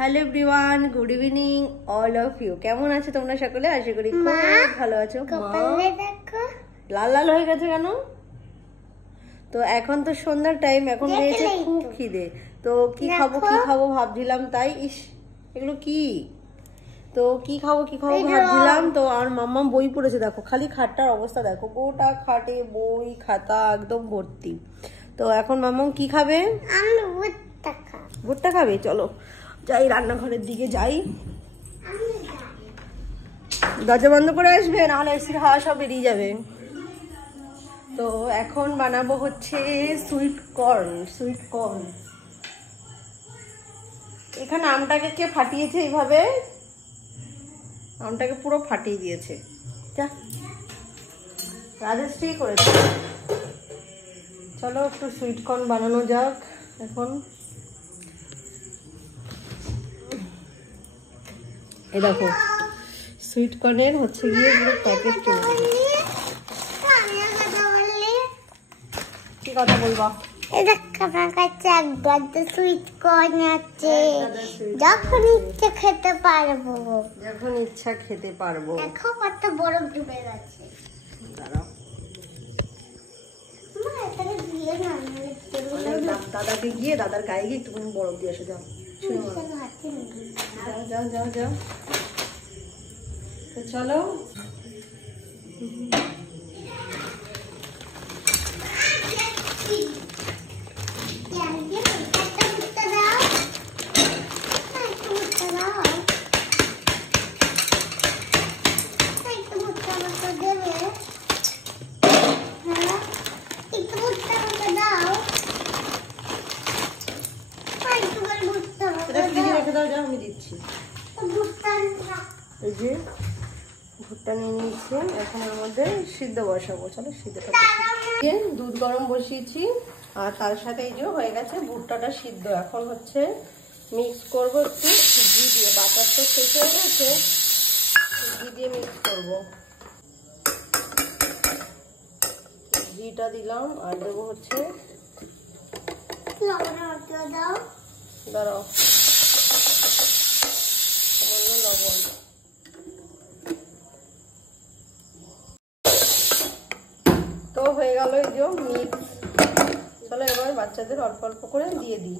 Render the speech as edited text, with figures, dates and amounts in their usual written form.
Hello everyone, good evening all of you. কেমন আছো তোমরা সকলে? আশা করি খুব ভালো আছো। লাল লাল হয়ে গেছে কেন? তো এখন তো সন্ধ্যার টাইম, এখন হয়েছে খুব খিদে। তো কি খাবো ভাবছিলাম, তাই ইস এগুলো কি, তো কি খাবো ভাবছিলাম। তো আমার মাম্মা বই পড়েছে, দেখো খালি খাটটার অবস্থা দেখো, গোটা খাটে বই খাতা একদম ভর্তি। তো এখন মাম্মা কি খাবে? ভুট্টা খাবে। চলো যাই রান্নাঘরের দিকে যাই। দরজা বন্ধ করে আসবে, নাহলে এসির হাওয়া সব বেরিয়ে যাবে। তো এখন বানাবো হচ্ছে সুইট কর্ন। এখানে আমটাকে কে ফাটিয়েছে এইভাবে, আমটাকে পুরো ফাটিয়ে দিয়েছে, যা রাজশ্রী করেছে। চলো একটু সুইট কর্ন বানানো যাক এখন। এই দেখো সুইট কর্নের হচ্ছে গিয়ে পুরো প্যাকেট চলে। কি কথা বলবা? যখন ইচ্ছা খেতে পারবো, দেখো কত বরফ ডুবে গেছে। দাদাকে গিয়ে দাদার গায়ে গিয়ে একটুখানি বরফ দিয়ে আসো, যাও যাও যাও যাও। তো চলো আমি দিচ্ছি। এই যে ভুট্টা নিয়ে নিয়েছি, এখন এর মধ্যে সিদ্ধ বসাবো। চলো সিদ্ধটা দুধ গরম বসিয়েছি, আর তার সাথে এই যে হয়ে গেছে ভুট্টাটা সিদ্ধ। এখন হচ্ছে মিক্স করব একটু ঘি দিয়ে, বাটার তো শেষ হয়ে গেছে, ঘি দিয়ে মিক্স করব। ঘিটা দিলাম, আর দেবো হচ্ছে দাঁড়াও লবণ। তো হয়ে গেল এই যে মিক্স। চলো এবার বাচ্চাদের অল্প অল্প করে দিয়ে দিই।